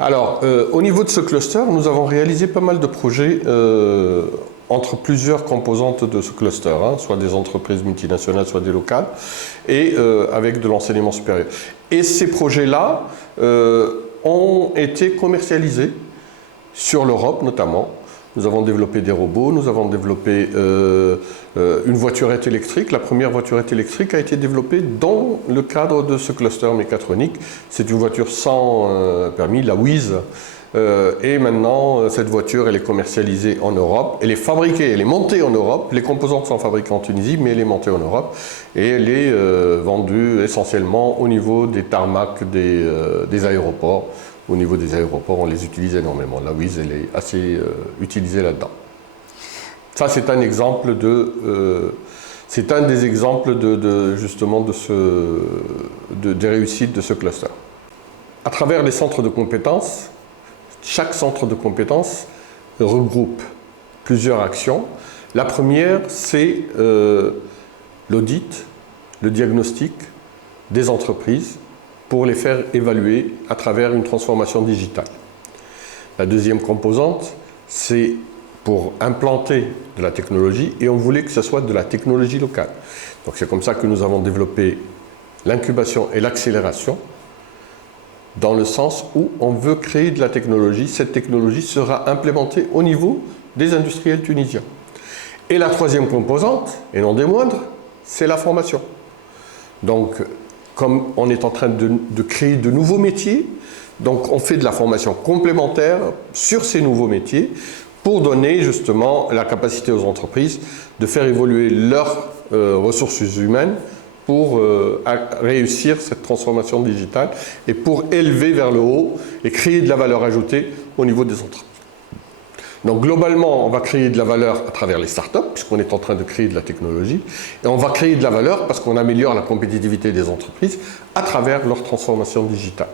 Alors, au niveau de ce cluster, nous avons réalisé pas mal de projets entre plusieurs composantes de ce cluster, hein, soit des entreprises multinationales, soit des locales, et avec de l'enseignement supérieur. Et ces projets-là ont été commercialisés sur l'Europe notamment. Nous avons développé des robots, nous avons développé une voiturette électrique. La première voiturette électrique a été développée dans le cadre de ce cluster mécatronique. C'est une voiture sans permis, la Wiz. Et maintenant, cette voiture, elle est commercialisée en Europe. Elle est fabriquée, elle est montée en Europe. Les composantes sont fabriquées en Tunisie, mais elle est montée en Europe. Et elle est vendue essentiellement au niveau des tarmacs des aéroports. Au niveau des aéroports, on les utilise énormément. La Wiz, elle est assez utilisée là-dedans. Ça, c'est un exemple c'est un des exemples justement des réussites de ce cluster. À travers les centres de compétences, chaque centre de compétences regroupe plusieurs actions. La première, c'est l'audit, le diagnostic des entreprises pour les faire évaluer à travers une transformation digitale. La deuxième composante, c'est pour implanter de la technologie, et on voulait que ce soit de la technologie locale. Donc c'est comme ça que nous avons développé l'incubation et l'accélération, dans le sens où on veut créer de la technologie. Cette technologie sera implémentée au niveau des industriels tunisiens. Et la troisième composante, et non des moindres, c'est la formation. Donc, comme on est en train de créer de nouveaux métiers, donc on fait de la formation complémentaire sur ces nouveaux métiers pour donner justement la capacité aux entreprises de faire évoluer leurs ressources humaines pour réussir cette transformation digitale et pour élever vers le haut et créer de la valeur ajoutée au niveau des entreprises. Donc globalement, on va créer de la valeur à travers les startups, puisqu'on est en train de créer de la technologie, et on va créer de la valeur parce qu'on améliore la compétitivité des entreprises à travers leur transformation digitale.